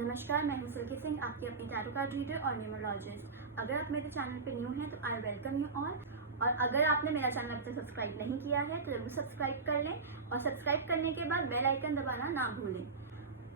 नमस्कार, मैं हूं सिल्की सिंह, आपकी अपनी टैरो कार्ड रीडर और न्यूमरोलॉजिस्ट। अगर आप मेरे चैनल पर न्यू हैं तो आई वेलकम यू ऑल। और अगर आपने मेरा चैनल अब तक सब्सक्राइब नहीं किया है तो जरूर सब्सक्राइब कर लें और सब्सक्राइब करने के बाद बेल आइकन दबाना ना भूलें।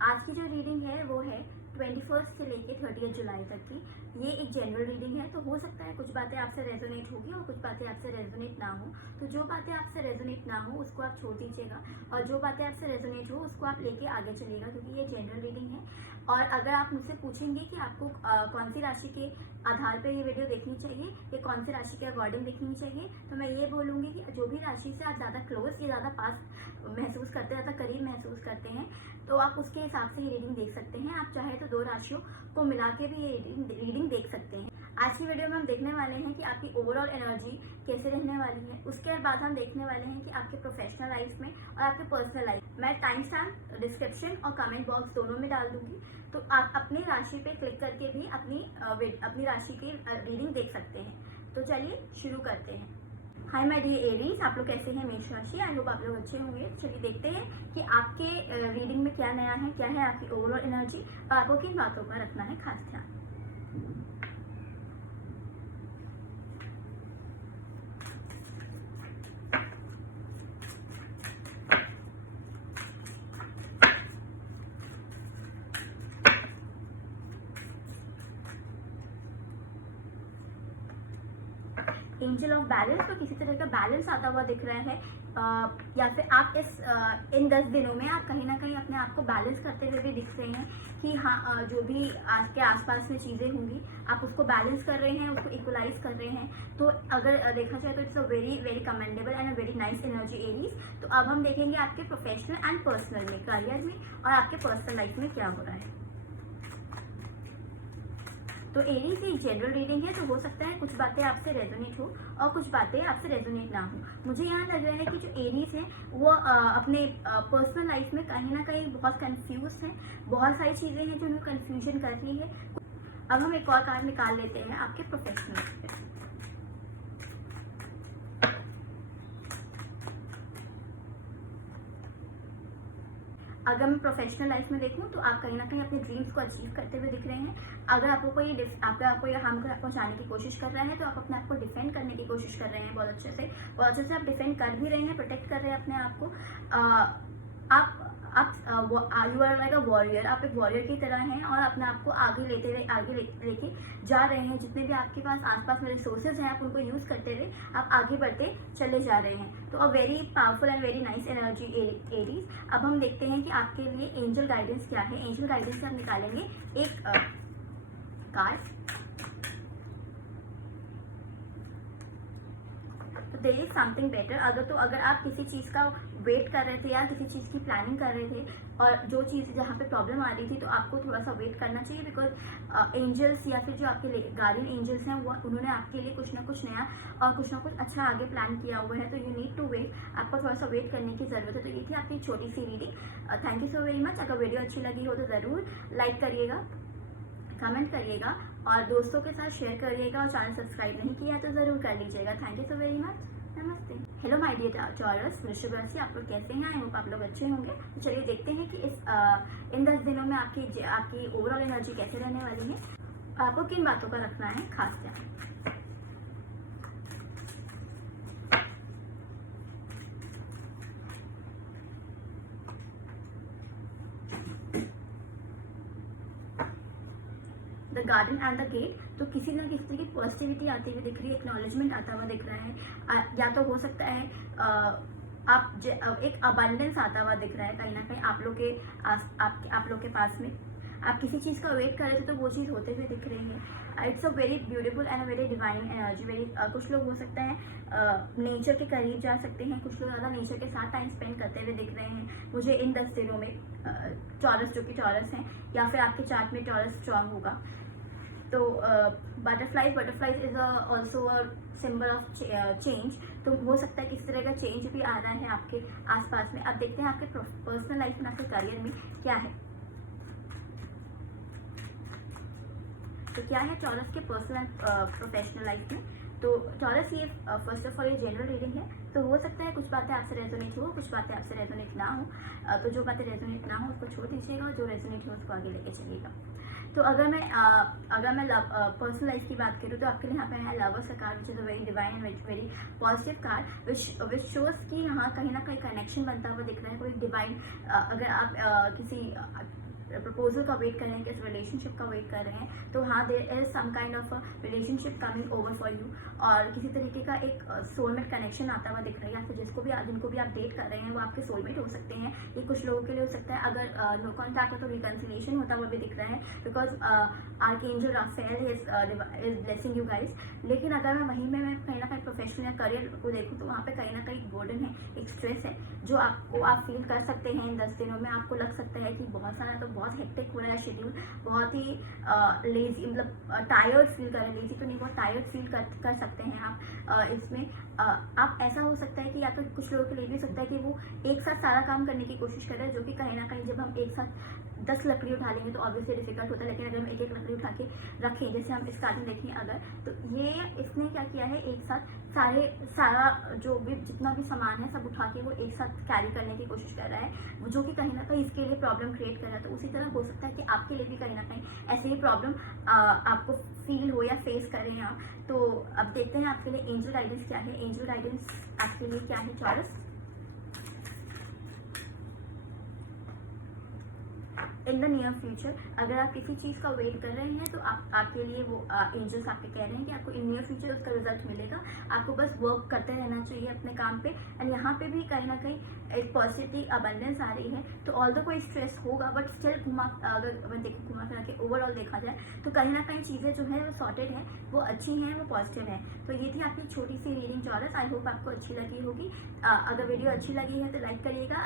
आज की जो रीडिंग है वो है 21 से लेके 30 जुलाई तक की। ये एक जनरल रीडिंग है, तो हो सकता है कुछ बातें आपसे रेजोनेट होगी और कुछ बातें आपसे रेजोनेट ना हो। तो जो बातें आपसे रेजोनेट ना हो उसको आप छोड़ दीजिएगा और जो बातें आपसे रेजोनेट हो उसको आप लेके आगे चलिएगा, क्योंकि ये जनरल रीडिंग है। और अगर आप मुझसे पूछेंगे कि आपको कौन सी राशि के आधार पर ये वीडियो देखनी चाहिए या कौन सी राशि के अकॉर्डिंग देखनी चाहिए, तो मैं ये बोलूँगी कि जो भी राशि से आप ज़्यादा क्लोज या ज़्यादा पास महसूस करते हैं, ज़्यादा करीब महसूस करते हैं, तो आप उसके हिसाब से ये रीडिंग देख सकते हैं। आप चाहे तो 2 राशियों को मिला के भी ये रीडिंग देख सकते हैं। आज की वीडियो में हम देखने वाले हैं कि आपकी ओवरऑल एनर्जी कैसे रहने वाली है। उसके बाद हम देखने वाले हैं कि आपके प्रोफेशनल लाइफ में और आपके पर्सनल लाइफ। मैं टाइम स्टैम्प डिस्क्रिप्शन और कमेंट बॉक्स दोनों में डाल दूंगी, तो आप अपनी राशि पे क्लिक करके भी अपनी राशि की रीडिंग देख सकते हैं। तो चलिए शुरू करते हैं। हाय माय डियर एरीज, आप लोग कैसे हैं? मेष राशि, आई होप आप लोग अच्छे होंगे। चलिए देखते हैं कि आपके रीडिंग में क्या नया है, क्या है आपकी ओवरऑल एनर्जी और आपको किन बातों का रखना है खास ध्यान। एंजल ऑफ बैलेंस, तो किसी तरह का बैलेंस आता हुआ दिख रहा है, या फिर आप इन 10 दिनों में आप कहीं ना कहीं अपने आप को बैलेंस करते हुए भी दिख रहे हैं कि हाँ, जो भी आज के आसपास में चीज़ें होंगी आप उसको बैलेंस कर रहे हैं, उसको इक्वलाइज कर रहे हैं। तो अगर देखा जाए तो it's a very very commendable and a very nice energy Aries. तो अब हम देखेंगे आपके प्रोफेशनल एंड पर्सनल में, करियर में और आपके पर्सनल लाइफ में क्या हो रहा है। तो एरीज एक जनरल रीडिंग है, तो हो सकता है कुछ बातें आपसे रेजोनेट हो और कुछ बातें आपसे रेजोनेट ना हो। मुझे यहाँ लग रहा है कि जो एरीज है वो अपने पर्सनल लाइफ में कहीं ना कहीं बहुत कंफ्यूज है। बहुत सारी चीज़ें हैं जो उन्हें कंफ्यूजन कर रही है। अब हम एक और कार्ड निकाल लेते हैं आपके प्रोफेशनल लाइफ में। अगर मैं प्रोफेशनल लाइफ में देखूं तो आप कहीं ना कहीं अपने ड्रीम्स को अचीव करते हुए दिख रहे हैं। अगर आपको कोई हार्म पहुंचाने की कोशिश कर रहा है तो आप अपने आप को डिफेंड करने की कोशिश कर रहे हैं बहुत अच्छे से आप डिफेंड कर भी रहे हैं, प्रोटेक्ट कर रहे हैं अपने आप को। आप you are like a warrior, आप एक वॉरियर की तरह हैं और अपने आप को आगे लेके जा रहे हैं। जितने भी आपके पास आसपास में रिसोर्सेज हैं आप उनको यूज करते हुए आप आगे बढ़ते चले जा रहे हैं। तो a very powerful and very nice energy Aries. अब हम देखते हैं कि आपके लिए एंजल गाइडेंस क्या है। एंजल गाइडेंस से हम निकालेंगे एक card. There is something better. अगर आप किसी चीज़ का वेट कर रहे थे या किसी चीज़ की प्लानिंग कर रहे थे और जो चीज़ जहाँ पे प्रॉब्लम आ रही थी, तो आपको थोड़ा सा वेट करना चाहिए, बिकॉज एंजल्स या फिर जो आपके गार्डियन एंजल्स हैं वो उन्होंने आपके लिए कुछ ना कुछ नया और कुछ ना कुछ अच्छा आगे प्लान किया हुआ है। तो यू नीड टू वेट, आपको थोड़ा सा वेट करने की ज़रूरत है। तो ये थी आपकी छोटी सी reading. Thank you so very much. अगर वीडियो अच्छी लगी हो तो ज़रूर लाइक करिएगा, कमेंट करिएगा और दोस्तों के साथ शेयर करिएगा और चैनल सब्सक्राइब नहीं किया तो ज़रूर कर लीजिएगा। Thank you so very much. नमस्ते। हेलो माय डियर टॉरस, वृषभ राशि, आप लोग कैसे हैं? आई होप आप लोग अच्छे होंगे। तो चलिए देखते हैं कि इन 10 दिनों में आपकी ओवरऑल एनर्जी कैसे रहने वाली है, आपको किन बातों का रखना है खास ध्यान। The garden and the gate, तो किसी न किसी तरह की पॉजिटिविटी आती हुई दिख रही है, एक्नॉलेजमेंट आता हुआ दिख रहा है। या तो हो सकता है एक अबंडेंस आता हुआ दिख रहा है कहीं ना कहीं आप लोग के पास में। आप किसी चीज़ का वेट कर रहे थे तो वो चीज़ होते हुए दिख रही है। It's a very beautiful and a very divine energy. कुछ लोग हो सकता है नेचर के करीब जा सकते हैं, कुछ लोग ज़्यादा नेचर के साथ टाइम स्पेंड करते हुए दिख रहे हैं मुझे इन 10 दिनों में। टॉरस जो कि टॉरस हैं या फिर आपके चार्ट में टॉरस स्ट्रांग होगा। तो butterflies is also a symbol of change. तो हो सकता है किसी तरह का चेंज भी आ रहा है आपके आसपास में। अब देखते हैं आपके पर्सनल लाइफ में, आपके करियर में क्या है। तो क्या है टॉरस के पर्सनल एंड प्रोफेशनल लाइफ में। तो टॉरस ये फर्स्ट ऑफ ऑल ये जनरल रीडिंग है, तो हो सकता है कुछ बातें आपसे रेजोनेट हो, कुछ बातें आपसे रेजोनेट ना हो। तो जो बातें रेजोनेट ना हो उसको छोड़ दीजिएगा और जो रेजोनेट हो उसको आगे लेके चलिएगा। तो अगर मैं पर्सनल लाइफ की बात करूँ तो आपके लिए यहाँ पे है लवर्स का card, which is a very divine and very positive card, which shows कि यहाँ कहीं ना कहीं कनेक्शन बनता हुआ दिख रहा है, कोई डिवाइन। अगर आप किसी प्रपोजल का वेट कर रहे हैं, किस रिलेशनशिप का वेट कर रहे हैं, तो हाँ there is some kind of relationship coming over for you, और किसी तरीके का एक सोलमेट कनेक्शन आता हुआ दिख रहा है, या फिर जिनको भी आप डेट कर रहे हैं वो आपके सोलमेट हो सकते हैं। ये कुछ लोगों के लिए हो सकता है। अगर नो कॉन्टैक्ट हो तो रिकन्सिलेशन होता हुआ भी दिख रहा है, because archangel Raphael is blessing you guys. लेकिन अगर मैं वहीं में कहीं ना कहीं प्रोफेशनल या करियर को देखूँ तो वहाँ पे कहीं ना कहीं बर्डन है, एक स्ट्रेस है जो आप फील कर सकते हैं इन 10 दिनों में। आपको लग सकता है कि बहुत सारा तो बहुत हेक्टिक हो रहा है शेड्यूल, बहुत ही लेजी, मतलब टायर्ड फील कर रहे हैं, लेजी तो नहीं, बहुत टायर्ड फील कर सकते हैं आप इसमें। आप ऐसा हो सकता है कि या तो कुछ लोगों के लिए भी हो सकता है कि वो एक साथ सारा काम करने की कोशिश कर रहे हैं, जो कि कहीं ना कहीं जब हम एक साथ 10 लकड़ी उठा लेंगे तो ऑब्वियसली डिफिकल्ट होता है। लेकिन अगर हम एक लकड़ी उठा के रखें, जैसे हम स्टार्टिंग देखें अगर, तो ये इसने क्या किया है, एक साथ सारा जो भी जितना भी सामान है सब उठा के वो एक साथ कैरी करने की कोशिश कर रहा है, जो कि कहीं ना कहीं इसके लिए प्रॉब्लम क्रिएट कर रहा है। तो उसी तरह हो सकता है कि आपके लिए भी कहीं ना कहीं ऐसे ही प्रॉब्लम आपको फील हो या फेस करें आप। तो अब देखते हैं आपके लिए एंजल गाइडेंस क्या है। एंजल गाइडेंस आपके लिए क्या है चॉरस? इन द नियर फ्यूचर, अगर आप किसी चीज़ का वेट कर रहे हैं तो आपके लिए वो एंजल्स आपके कह रहे हैं कि आपको इन नियर फ्यूचर उसका रिजल्ट मिलेगा। आपको बस वर्क करते रहना चाहिए अपने काम पे। एंड यहाँ पे भी कहीं ना कहीं एक पॉजिटिव अबंडेंस आ रही है। तो ऑल्दो कोई स्ट्रेस होगा, बट स्टिल अगर घुमा फिरा के ओवरऑल देखा जाए तो कहीं ना कहीं चीज़ें जो है वो सॉर्टेड है, वो अच्छी हैं, वो पॉजिटिव है। तो ये थी आपकी छोटी सी रीडिंग चॉरस। आई होप आपको अच्छी लगी होगी। अगर वीडियो अच्छी लगी है तो लाइक करिएगा,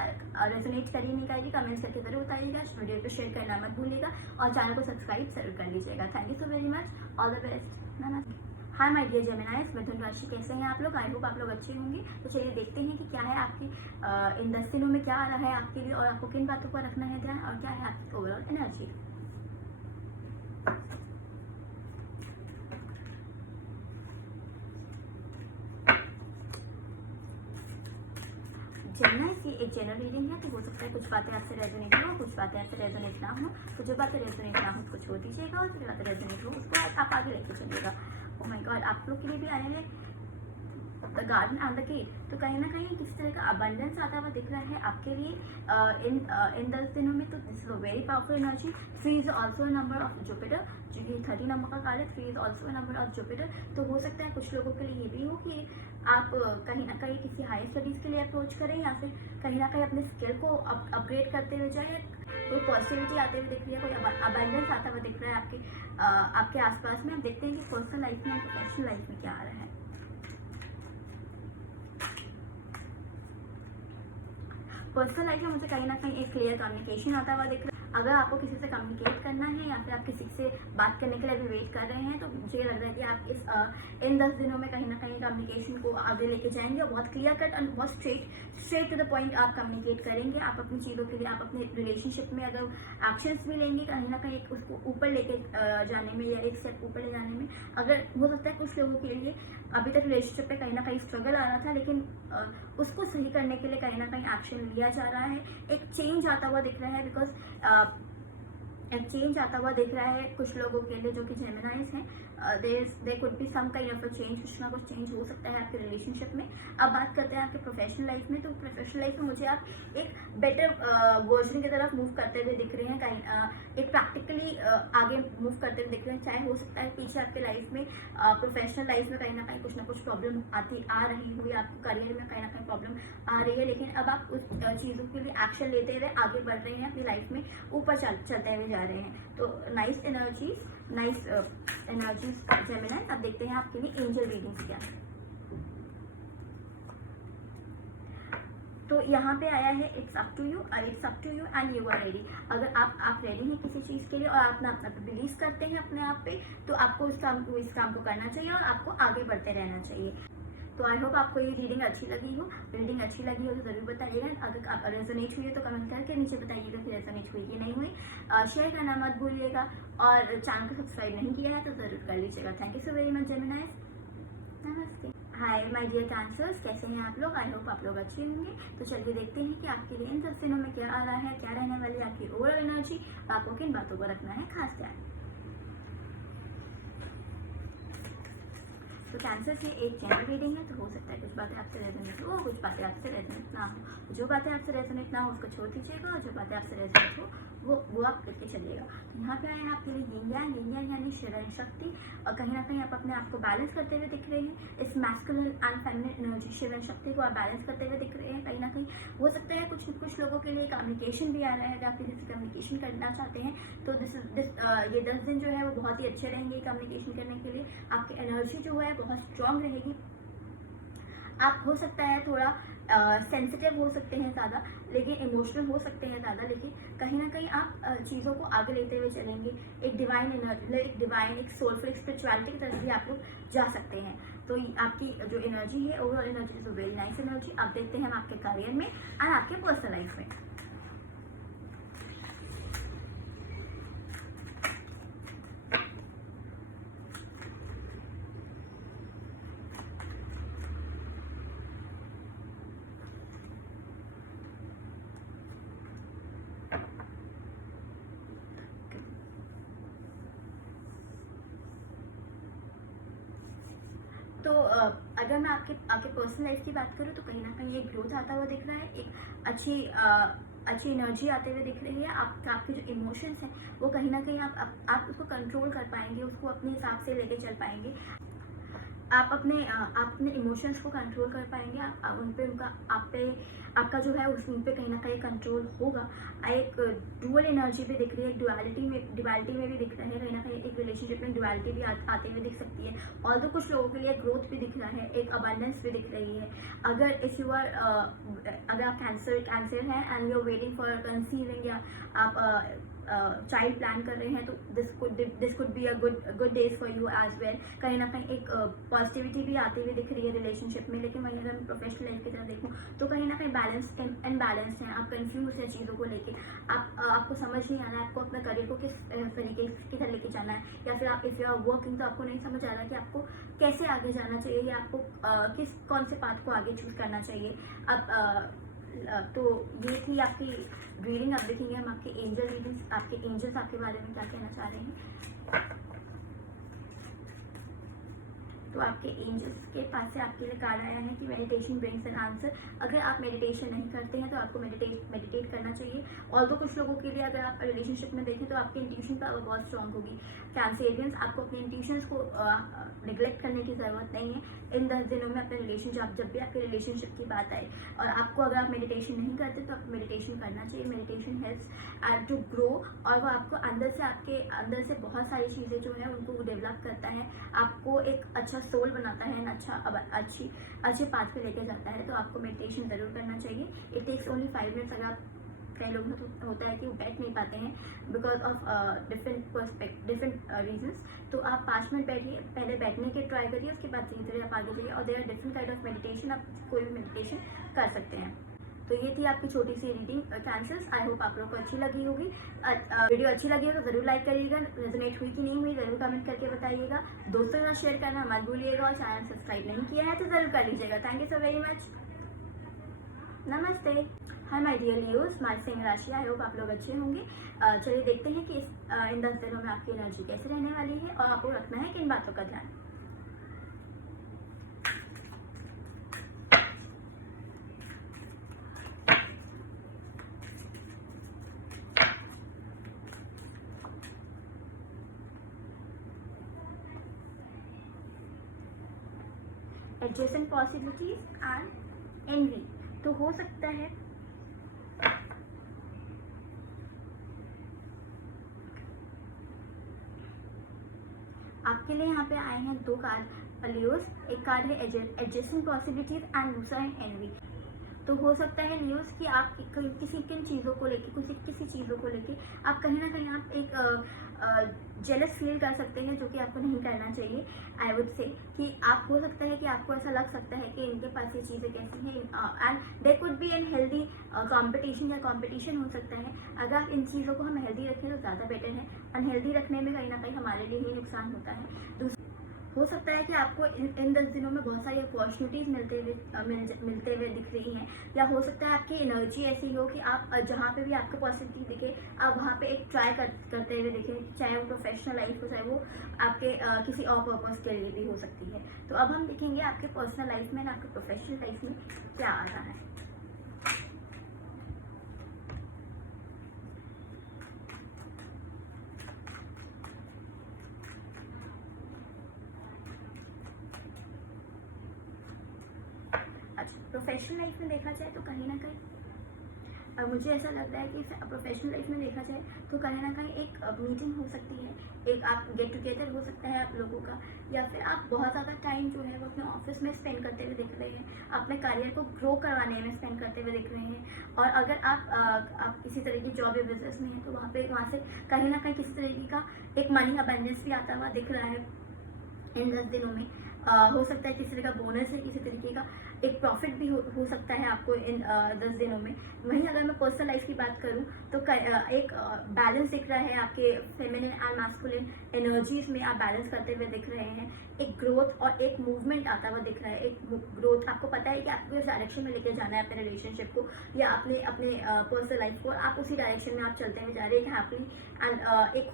रेजोनेट करिए नहीं करिए कमेंट्स करके जरूर बताइएगा, वीडियो को शेयर करना मत भूलिएगा और चैनल को सब्सक्राइब जरूर कर लीजिएगा। Thank you so very much, all the best, namaste. Hi my dear जेमिनाइज, मिथुन राशि, कैसे हैं आप लोग? आई होप आप लोग अच्छे होंगे। तो चलिए देखते हैं कि क्या है आपकी इन 10 दिनों में क्या आ रहा है आपके लिए, और आपको किन बातों पर रखना है ध्यान, और क्या है आपकी ओवरऑल एनर्जी। जेमिनाइज की एक जनरल रीडिंग है, तो हो सकता है कुछ बातें आपसे रेजोनेट हो, कुछ बातें आपसे रेजोनेट ना हो। तो जो बातें रेजोनेट ना हो उसको छोड़ दीजिएगा, और जो बातें रेजोनेट हो उसको आप आगे लेके चलिएगा। ओह माय गॉड, आप लोग के लिए भी आया है the garden and the gate. तो कहीं ना कहीं किसी तरह का अबंडेंस आता हुआ दिख रहा है आपके लिए इन 10 दिनों में। तो this is very powerful energy. 3 is also a number of Jupiter, जो कि 30 नंबर का कार्ड है। 3 is also a number of Jupiter. तो हो सकता है कुछ लोगों के लिए ये भी हो कि आप कहीं ना कहीं किसी हायर स्टडीज़ के लिए अप्रोच करें, या फिर कहीं ना कहीं अपने स्किल को अपग्रेड करते हुए जाए। कोई पॉजिटिविटी आते हुए दिख रही है, कोई अबंडेंस आता हुआ दिख रहा है आपके आसपास में। हम देखते हैं कि पर्सनल लाइफ में और प्रोफेशनल लाइफ में क्या आ रहा है। पर्सनल लाइफ में मुझे कहीं ना कहीं एक क्लियर कम्युनिकेशन आता हुआ दिख रहा है। अगर आपको किसी से कम्युनिकेट करना है या फिर आप किसी से बात करने के लिए भी वेट कर रहे हैं, तो मुझे लग रहा है कि आप इन 10 दिनों में कहीं ना कहीं कम्युनिकेशन को आगे लेके जाएंगे, और बहुत क्लियर कट एंड बहुत स्ट्रेट टू द पॉइंट आप कम्युनिकेट करेंगे। आप अपनी चीज़ों के लिए, आप अपने रिलेशनशिप में अगर एक्शंस भी लेंगे कहीं ना कहीं उसको ऊपर लेके जाने में, या एक स्टेप ऊपर ले जाने में। अगर हो सकता है कुछ लोगों के लिए अभी तक रिलेशनशिप पे कहीं ना कहीं स्ट्रगल आ रहा था, लेकिन उसको सही करने के लिए कहीं ना कहीं एक्शन लिया जा रहा है। एक चेंज आता हुआ दिख रहा है, बिकॉज एक चेंज आता हुआ दिख रहा है कुछ लोगों के लिए जो कि जेमिनाइज हैं। There could be some kind of a change, कुछ ना कुछ चेंज हो सकता है आपके रिलेशनशिप में। अब बात करते हैं आपके प्रोफेशनल लाइफ में। तो प्रोफेशनल लाइफ में मुझे आप एक बेटर वर्जन की तरफ मूव करते हुए दिख रहे हैं, कहीं एक प्रैक्टिकली आगे मूव करते हुए दिख रहे हैं। चाहे हो सकता है पीछे आपके लाइफ में प्रोफेशनल लाइफ में कहीं ना कुछ प्रॉब्लम आ रही हो, या आपको करियर में कहीं ना कहीं प्रॉब्लम आ रही है, लेकिन अब आप उस चीज़ों के लिए एक्शन लेते हुए आगे बढ़ रहे हैं, अपनी लाइफ में ऊपर चलते हुए जा रहे हैं। तो नाइस एनर्जीज जेमिनी। अब देखते हैं आपके लिए एंजल रीडिंग्स क्या है। तो यहाँ पे आया है it's up to you and you are ready. अगर आप रेडी हैं किसी चीज़ के लिए और आप अपना बिलीव करते हैं अपने आप पे, तो आपको इस काम को करना चाहिए और आपको आगे बढ़ते रहना चाहिए। तो आई होप आपको ये रीडिंग अच्छी लगी हो। रीडिंग अच्छी लगी हो तो ज़रूर बताइएगा। अगर आप रेजोनेट हुई है तो कमेंट करके नीचे बताइएगा कि रेजोनेट हुई कि नहीं हुई। शेयर करना मत भूलिएगा, और चैनल को सब्सक्राइब नहीं किया है तो ज़रूर कर लीजिएगा। Thank you so very much Geminis, namaste. Hi my dear cancers, कैसे हैं आप लोग? आई होप आप लोग अच्छे होंगे। तो चलिए देखते हैं कि आपके लिए इन 10 दिनों में क्या आ रहा है, क्या रहने वाली है आपकी ओवरऑल एनर्जी, आपको किन बातों पर रखना है खास ध्यान। तो कैंसर से एक जनरल रीडिंग है, तो हो सकता है कुछ बातें आपसे रेजोनेट हो, कुछ बातें आपसे रेजोनेट ना हो। जो बातें आपसे रेजोनेट ना हो उसको छोड़ दीजिएगा, और जो बातें आपसे रेजोनेट हो वो आप करके चलिएगा। तो यहाँ पे आए हैं आपके लिए यिन यांग यानी शरीर शक्ति, और कहीं ना कहीं आप अपने आप को बैलेंस करते हुए दिख रहे हैं। इस मैस्कुलिन एंड फेमिनिन एनर्जी शरीर शक्ति को आप बैलेंस करते हुए दिख रहे हैं। कहीं ना कहीं हो सकता है कुछ लोगों के लिए कम्युनिकेशन भी आ रहा है। अगर आप किसी से कम्युनिकेशन करना चाहते हैं तो ये 10 दिन जो है वो बहुत ही अच्छे रहेंगे कम्युनिकेशन करने के लिए। आपकी एनर्जी जो है बहुत स्ट्रांग रहेगी। आप हो सकता है थोड़ा सेंसिटिव हो सकते हैं ज़्यादा, लेकिन इमोशनल हो सकते हैं ज़्यादा, लेकिन कहीं ना कहीं आप चीज़ों को आगे लेते हुए चलेंगे। एक डिवाइन एनर्जी, एक सोलफुल, एक स्पिरिचुअलिटी की तरफ भी आप लोग जा सकते हैं। तो आपकी जो एनर्जी है, overall energy is very nice energy. आप देखते हैं हम आपके करियर में और आपके पर्सनल लाइफ में। तो अगर मैं आपके पर्सनल लाइफ की बात करूँ तो कहीं ना कहीं एक ग्रोथ आता हुआ दिख रहा है, एक अच्छी एनर्जी आते हुए दिख रही है। आपके जो इमोशंस हैं वो कहीं ना कहीं आप उसको कंट्रोल कर पाएंगे, उसको अपने हिसाब से लेके चल पाएंगे। आप अपने इमोशंस को कंट्रोल कर पाएंगे। आप उन पे आपका जो है उन पे कहीं ना कहीं कंट्रोल होगा। एक डुअल एनर्जी भी दिख रही है, डुअलिटी में भी दिख रहा है। कहीं ना कहीं एक रिलेशनशिप में डुअलिटी भी आते हुए दिख सकती है। और तो कुछ लोगों के लिए ग्रोथ भी दिख रहा है, एक अबंडेंस भी दिख रही है। अगर आप कैंसर हैं and you are waiting for conceiving, या आप चाइल्ड प्लान कर रहे हैं, तो this could be a good days for you as well. कहीं ना कहीं एक पॉजिटिविटी भी आती हुई दिख रही है रिलेशनशिप में। लेकिन वहीं अगर मैं प्रोफेशनल लाइफ की तरफ देखूँ तो कहीं ना कहीं इनबैलेंस है। आप कंफ्यूज हैं चीज़ों को लेके, आपको समझ नहीं आ रहा है आपको अपने करियर को किस तरीके की तरह लेके जाना है, या फिर आप इफ़ यू आर वर्किंग तो आपको नहीं समझ आ रहा कि आपको कैसे आगे जाना चाहिए, या आपको कौन से पाथ को आगे चूज करना चाहिए। तो ये थी आपकी रीडिंग। अब देखेंगे हम आपके एंजल्स आपके बारे में क्या कहना चाह रहे हैं। तो आपके एंजल्स के पास से आपके लिए कार्ड आया है कि मेडिटेशन ब्रिंग्स एन आंसर। अगर आप मेडिटेशन नहीं करते हैं तो आपको मेडिटेट करना चाहिए। और तो कुछ लोगों के लिए अगर आप रिलेशनशिप में देखें तो आपकी इंट्यूशन पावर बहुत स्ट्रांग होगी। कैंसेरियंस, आपको अपने इंट्यूशंस को निगलेक्ट करने की ज़रूरत नहीं है इन 10 दिनों में। अपने रिलेशनशिप, जब भी आपके रिलेशनशिप की बात आए और आपको अगर आप मेडिटेशन नहीं करते तो आपको मेडिटेशन करना चाहिए। मेडिटेशन हेल्प्स टू ग्रो, और वो आपको आपके अंदर से बहुत सारी चीज़ें जो है उनको डेवलप करता है। आपको एक अच्छा सोल बनाता है, अच्छे पाथ पे लेके जाता है। तो आपको मेडिटेशन ज़रूर करना चाहिए। It takes only 5 minutes. अगर आप कई लोगों को होता है कि वो बैठ नहीं पाते हैं बिकॉज ऑफ डिफरेंट रीजंस, तो आप 5 मिनट बैठिए, पहले बैठने के ट्राई करिए, उसके बाद धीरे धीरे आप आगे जाइए। और there are different kind of meditation, आप कोई भी मेडिटेशन कर सकते हैं। तो ये थी आपकी छोटी सी रीडिंग कैंसर्स। आई होप आप लोगों को अच्छी लगी होगी। वीडियो अच्छी लगी हो तो ज़रूर लाइक करिएगा। रेजोनेट हुई कि नहीं हुई ज़रूर कमेंट करके बताइएगा। दोस्तों के साथ शेयर करना मत भूलिएगा, और चैनल सब्सक्राइब नहीं किया है तो ज़रूर कर लीजिएगा। Thank you so very much. Namaste. Hi my dear Leos, my सिंह राशि। आई होप आप लोग अच्छे होंगे। चलिए देखते हैं कि इन 10 दिनों में आपकी एनर्जी कैसे रहने वाली है, और आपको रखना है किन बातों का ध्यान। Adjacent possibilities and envy. तो हो सकता है आपके लिए यहाँ पे आए हैं 2 कार्ड लियोस। एक कार्ड है एडजेसेंट पॉसिबिलिटीज एंड दूसरा है एनवी। तो हो सकता है लियोस कि आप किन चीज़ों को लेके, किसी चीज़ों को लेके आप कहीं ना कहीं आप एक जेलस फील कर सकते हैं, जो कि आपको नहीं करना चाहिए। आई वुड से कि आप हो सकता है कि आपको ऐसा लग सकता है कि इनके पास ये चीज़ें कैसी हैं, and there could be an healthy competition, या कंपटीशन हो सकता है। अगर आप इन चीज़ों को हम हेल्दी रखें तो ज़्यादा बेटर है। अनहेल्दी रखने में कहीं ना कहीं हमारे लिए ही नुकसान होता है। हो सकता है कि आपको इन 10 दिनों में बहुत सारी अपॉर्चुनिटीज़ मिलते हुए दिख रही हैं, या हो सकता है आपकी एनर्जी ऐसी हो कि आप जहाँ पे भी आपको पॉजिटिविटी दिखे आप वहाँ पे एक ट्राई करते हुए देखें, चाहे वो प्रोफेशनल लाइफ हो, चाहे वो आपके किसी और पर्पज़ के लिए भी हो सकती है। तो अब हम देखेंगे आपके पर्सनल लाइफ में और आपके प्रोफेशनल लाइफ में क्या आ रहा है। अच्छा, प्रोफेशनल लाइफ में देखा जाए तो कहीं ना कहीं मुझे ऐसा लगता है कि प्रोफेशनल लाइफ में देखा जाए तो कहीं ना कहीं एक मीटिंग हो सकती है, एक आप गेट टुगेदर हो सकता है आप लोगों का, या फिर आप बहुत ज़्यादा टाइम जो है वो अपने ऑफिस में स्पेंड करते हुए दिख रहे हैं, अपने करियर को ग्रो करवाने में स्पेंड करते हुए दिख रहे हैं। और अगर आप किसी तरह की जॉब या बिजनेस में हैं तो वहाँ से कहीं ना कहीं किसी तरीके का एक मनी अबेंडेंस भी आता हुआ दिख रहा है इन 10 दिनों में। हो सकता है किसी तरह का बोनस है, किसी तरीके का एक प्रॉफिट भी हो सकता है आपको इन 10 दिनों में। वहीं अगर मैं पर्सनल लाइफ की बात करूं तो एक बैलेंस दिख रहा है, आपके फेमिनिन एंड मैस्कुलिन एनर्जीज में आप बैलेंस करते हुए दिख रहे हैं। एक ग्रोथ और एक मूवमेंट आता हुआ दिख रहा है। एक ग्रोथ, आपको पता है कि आपको इस डायरेक्शन में लेके जाना है अपने रिलेशनशिप को या अपने पर्सनल लाइफ को, आप उसी डायरेक्शन में आप चलते हुए जा रहे हैं, एक हैप्पी एंड एक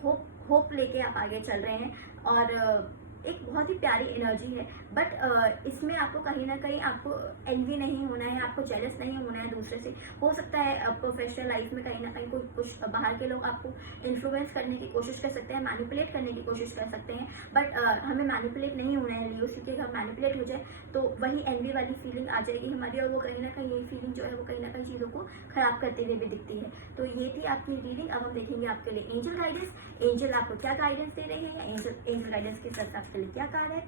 होप लेके आप आगे चल रहे हैं। और एक बहुत ही प्यारी एनर्जी है, बट इसमें आपको कहीं ना कहीं आपको एनवी नहीं होना है, आपको जेलस नहीं होना है दूसरे से। हो सकता है प्रोफेशनल लाइफ में कहीं ना कहीं कुछ बाहर के लोग आपको इन्फ्लुएंस करने की कोशिश कर सकते हैं, मैनिपुलेट करने की कोशिश कर सकते हैं, बट हमें मैनिपुलेट नहीं होना है लियो, क्योंकि अगर मैनिपुलेट हो जाए तो वही एनवी वाली फीलिंग आ जाएगी हमारी, और वो कहीं ना कहीं ये फीलिंग जो है वो कहीं ना कहीं चीज़ों को खराब करते हुए भी दिखती है। तो ये थी आपकी रीडिंग। अब हम देखेंगे आपके लिए एंजल गाइडेंस। एंजल आपको क्या गाइडेंस दे रहे हैं, या एंजल गाइडेंस के साथ आपके लिए क्या कार्ड है।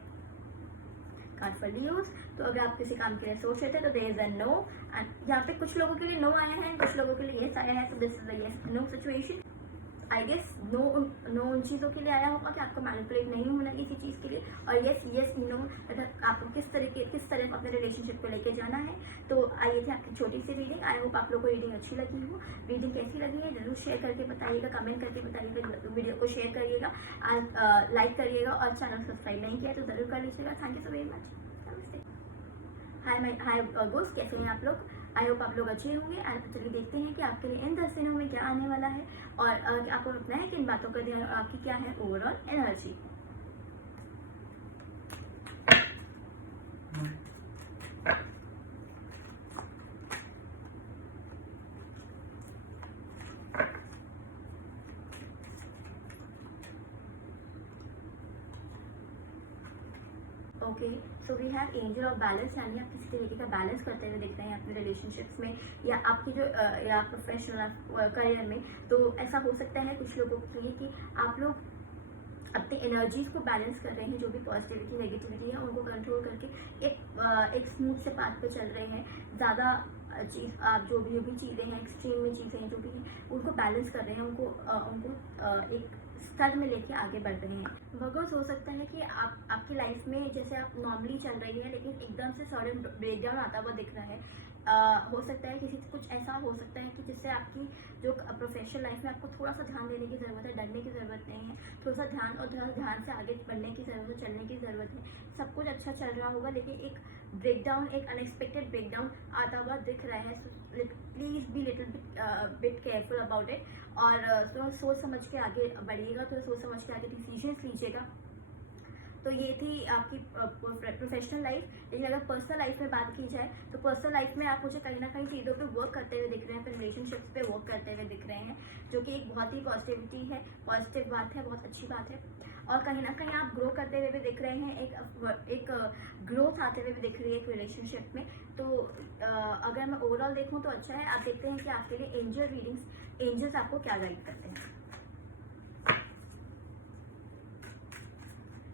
Card for Leos. तो अगर आप किसी काम के लिए सोच रहे थे तो there is a no, and यहाँ पे कुछ लोगों के लिए नो आया है, कुछ लोगों के लिए येस आया है। तो this is a yes no situation. I guess no उन चीज़ों के लिए आया होगा कि आपको मैनिपुलेट नहीं होना किसी चीज़ के लिए, और येस नो आपको किस तरह अपने रिलेशनशिप को लेके जाना है। तो आइए थी आपकी छोटी सी रीडिंग। आई होप आप लोग को रीडिंग अच्छी लगी हो। रीडिंग कैसी लगी है जरूर शेयर करके बताइएगा, कमेंट करके बताइएगा, वीडियो को शेयर करिएगा, लाइक करिएगा, और चैनल सब्सक्राइब नहीं किया तो ज़रूर कर लीजिएगा। Thank you so very much. Namaste. Hi ghost, कैसे हैं आप लोग। आई होप आप लोग अच्छे होंगे। एंड चलिए देखते हैं कि आपके लिए इन 10 दिनों में क्या आने वाला है, और आपको रखना है कि इन बातों का ध्यान, और आपकी क्या है overall energy. Okay, so we have angel of balance, यानी आप किसी तरीके का बैलेंस करते हुए दिख रहे हैं अपने रिलेशनशिप्स में, या आपकी जो या प्रोफेशनल करियर में। तो ऐसा हो सकता है कुछ लोगों के लिए कि आप लोग अपनी एनर्जीज को बैलेंस कर रहे हैं, जो भी पॉजिटिविटी नेगेटिविटी है उनको कंट्रोल करके एक स्मूथ से पाथ पे चल रहे हैं। ज़्यादा चीज़ आप जो भी चीज़ें हैं, एक्सट्रीम में चीज़ें हैं जो भी हैं, उनको बैलेंस कर रहे हैं, उनको एक स्तर में लेके आगे बढ़ रहे हैं। बगस हो सकता है कि आपकी लाइफ में जैसे आप नॉर्मली चल रही है, लेकिन एकदम से सडन ब्रेकडाउन आता हुआ दिख रहा है। हो सकता है कुछ ऐसा हो सकता है कि जिससे आपकी जो प्रोफेशनल लाइफ में आपको थोड़ा सा ध्यान देने की ज़रूरत है, डरने की ज़रूरत नहीं है। थोड़ा सा ध्यान और थोड़ा ध्यान से आगे बढ़ने की ज़रूरत है, चलने की ज़रूरत है। सब कुछ अच्छा चल रहा होगा, लेकिन एक ब्रेकडाउन, एक अनएक्सपेक्टेड ब्रेकडाउन आता हुआ दिख रहा है। Please be little bit careful about it, और थोड़ा सोच समझ के आगे बढ़िएगा, थोड़ा सोच समझ के आगे डिसीजंस लीजिएगा। तो ये थी आपकी प्रोफेशनल लाइफ। लेकिन अगर पर्सनल लाइफ में बात की जाए तो पर्सनल लाइफ में आप मुझे कहीं ना कहीं चीज़ों पे वर्क करते हुए दिख रहे हैं, अपने रिलेशनशिप्स पे वर्क करते हुए दिख रहे हैं, जो कि एक बहुत ही पॉजिटिविटी है, पॉजिटिव बात है, बहुत अच्छी बात है। और कहीं ना कहीं आप ग्रो करते हुए भी दिख रहे हैं, एक ग्रोथ आते हुए भी दिख रही है एक रिलेशनशिप में। तो अगर मैं ओवरऑल देखूँ तो अच्छा है। आप देखते हैं कि आपके लिए एंजल रीडिंग्स, एंजल्स आपको क्या गाइड करते हैं।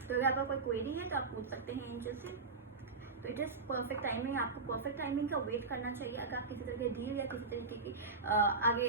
तो अगर आपका कोई क्वेरी है तो आप पूछ सकते हैं एंजल से। तो इट इज़ परफेक्ट टाइमिंग, आपको परफेक्ट टाइमिंग का वेट करना चाहिए। अगर आप किसी तरह के डील या किसी तरीके की आगे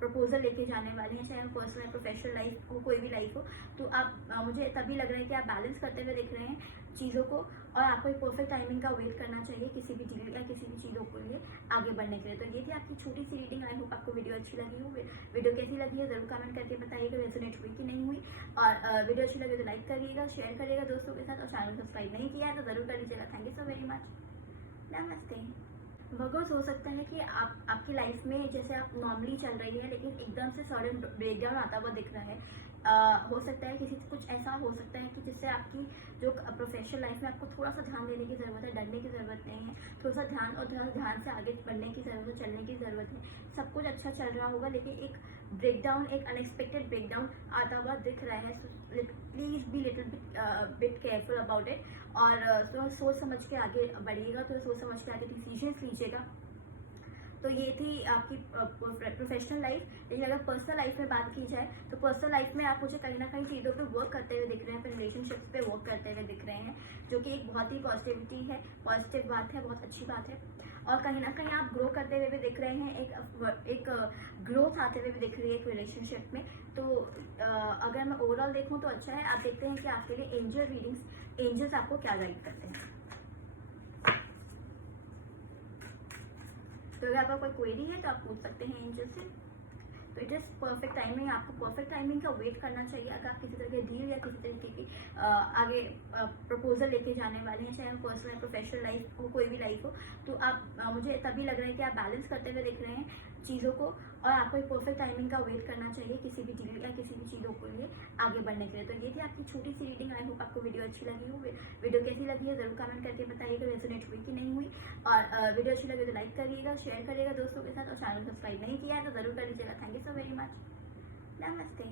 प्रपोजल लेके जाने वाले हैं, चाहे पर्सनल प्रोफेशनल लाइफ हो, कोई भी लाइफ हो, तो आप मुझे तभी लग रहा है कि आप बैलेंस करते हुए दिख रहे हैं चीज़ों को, और आपको एक परफेक्ट टाइमिंग का वेट करना चाहिए किसी भी डील या किसी भी चीज़ों के लिए आगे बढ़ने के लिए। तो ये थी आपकी छोटी सी रीडिंग। आई होप आपको वीडियो अच्छी लगी हो। वीडियो कैसी लगी है ज़रूर कमेंट करके बताइएगा, रेजोनेट हुई कि नहीं हुई। और वीडियो अच्छी लगे तो लाइक करिएगा, शेयर करिएगा दोस्तों के साथ, और चैनल सब्सक्राइब नहीं किया है तो ज़रूर कर लीजिएगा। Thank you so very much. नमस्ते। वर्कर्स, हो सकता है कि आपकी लाइफ में जैसे आप नॉर्मली चल रही है लेकिन एकदम से सडन ब्रेकडाउन आता हुआ दिख रहा है। हो सकता है किसी कुछ ऐसा हो सकता है कि जिससे आपकी जो प्रोफेशनल लाइफ में आपको थोड़ा सा ध्यान देने की ज़रूरत है, डरने की ज़रूरत नहीं है, थोड़ा सा ध्यान और थोड़ा ध्यान से आगे बढ़ने की ज़रूरत है, चलने की ज़रूरत है। सब कुछ अच्छा चल रहा होगा लेकिन एक ब्रेकडाउन, एक अनएक्सपेक्टेड ब्रेकडाउन आता हुआ दिख रहा है। Please be little bit careful about it, और थोड़ा सोच समझ के आगे बढ़िएगा, थोड़ा सोच समझ के आगे डिसीजंस लीजिएगा। तो ये थी आपकी प्रोफेशनल लाइफ। लेकिन अगर पर्सनल लाइफ में बात की जाए तो पर्सनल लाइफ में आप मुझे कहीं ना कहीं चीज़ों पे वर्क करते हुए दिख रहे हैं, अपने रिलेशनशिप्स पे वर्क करते हुए दिख रहे हैं, जो कि एक बहुत ही पॉजिटिविटी है, पॉजिटिव बात है, बहुत अच्छी बात है। और कहीं ना कहीं आप ग्रो करते हुए भी दिख रहे हैं, एक ग्रोथ आते हुए भी दिख रही है एक रिलेशनशिप में। तो अगर मैं ओवरऑल देखूँ तो अच्छा है। आप देखते हैं कि आपके लिए एंजल रीडिंग्स, एंजल्स आपको क्या गाइड करते हैं। तो अगर आपका कोई क्वेरी है तो आप पूछ सकते हैं एंजल से। तो इट इज़ परफेक्ट टाइमिंग, आपको परफेक्ट टाइमिंग का वेट करना चाहिए। अगर आप किसी तरह के डील या किसी तरीके की आगे प्रपोजल लेके जाने वाले हैं, चाहे पर्सनल या प्रोफेशनल लाइफ हो, कोई भी लाइफ हो, तो आप मुझे तभी लग रहा है कि आप बैलेंस करते हुए दिख रहे हैं चीज़ों को, और आपको एक परफेक्ट टाइमिंग का वेट करना चाहिए किसी भी डील या किसी भी चीज़ों के लिए आगे बढ़ने के लिए। तो ये थी आपकी छोटी सी रीडिंग। आई होप आपको वीडियो अच्छी लगी हो। वीडियो कैसी लगी है ज़रूर कमेंट करके बताइएगा, रेजोनेट हुई कि नहीं हुई। और वीडियो अच्छी लगे तो लाइक करिएगा, शेयर करिएगा दोस्तों के साथ, और चैनल सब्सक्राइब नहीं किया है तो ज़रूर कर लीजिएगा। Thank you so very much. नमस्ते।